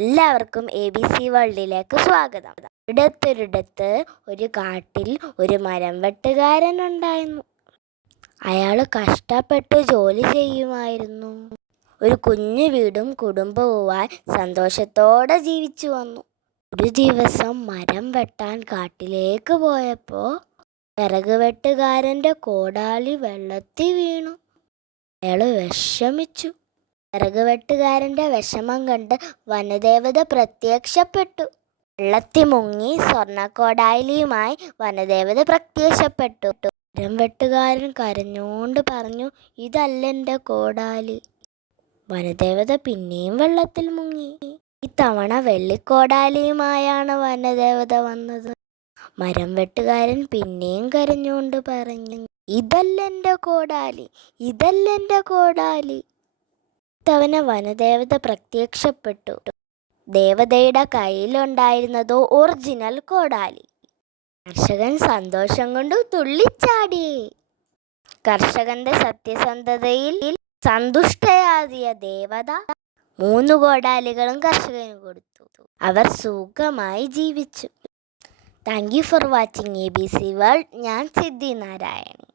എല്ലാവർക്കും ABC വേൾഡിലേക്ക് സ്വാഗതം. ഇടത്തൊരിടത്ത് ഒരു കാട്ടിൽ ഒരു മരം വെട്ടുകാരനുണ്ടായിരുന്നു. അയാൾ കഷ്ടപ്പെട്ട് ജോലി ചെയ്യുമായിരുന്നു. ഒരു കുഞ്ഞു വീടും കുടുംബവുമായി സന്തോഷത്തോടെ ജീവിച്ചു വന്നു. ഒരു ദിവസം മരം വെട്ടാൻ കാട്ടിലേക്ക് പോയപ്പോൾ വിറക് വെട്ടുകാരൻ്റെ കോടാലി വെള്ളത്തിൽ വീണു. അയാൾ വിഷമിച്ചു. വിറക് വെട്ടുകാരൻ്റെ വിഷമം കണ്ട് വനദേവത പ്രത്യക്ഷപ്പെട്ടു. വെള്ളത്തിൽ മുങ്ങി സ്വർണ്ണക്കോടാലിയുമായി വനദേവത പ്രത്യക്ഷപ്പെട്ടു. മരം വെട്ടുകാരൻ കരഞ്ഞോണ്ട് പറഞ്ഞു, ഇതല്ലെൻ്റെ കോടാലി. വനദേവത പിന്നെയും വെള്ളത്തിൽ മുങ്ങി. ഇത്തവണ വെള്ളിക്കോടാലിയുമായാണ് വനദേവത വന്നത്. മരം വെട്ടുകാരൻ പിന്നെയും കരഞ്ഞോണ്ട് പറഞ്ഞു, ഇതല്ലെൻ്റെ കോടാലി, ഇതല്ലെൻ്റെ കോടാലി. തവണ വനദേവത പ്രത്യക്ഷപ്പെട്ടു. ദേവതയുടെ കയ്യിലുണ്ടായിരുന്നതോ ഒറിജിനൽ കോടാലി. കർഷകൻ സന്തോഷം കൊണ്ട് തുള്ളിച്ചാടി. കർഷകന്റെ സത്യസന്ധതയിൽ സന്തുഷ്ടയായ ദേവത 3 കോടാലികളും കർഷകന് കൊടുത്തു. അവർ സുഖമായി ജീവിച്ചു. Thank you for watching ABC world. ഞാൻ സിദ്ധി നാരായണി.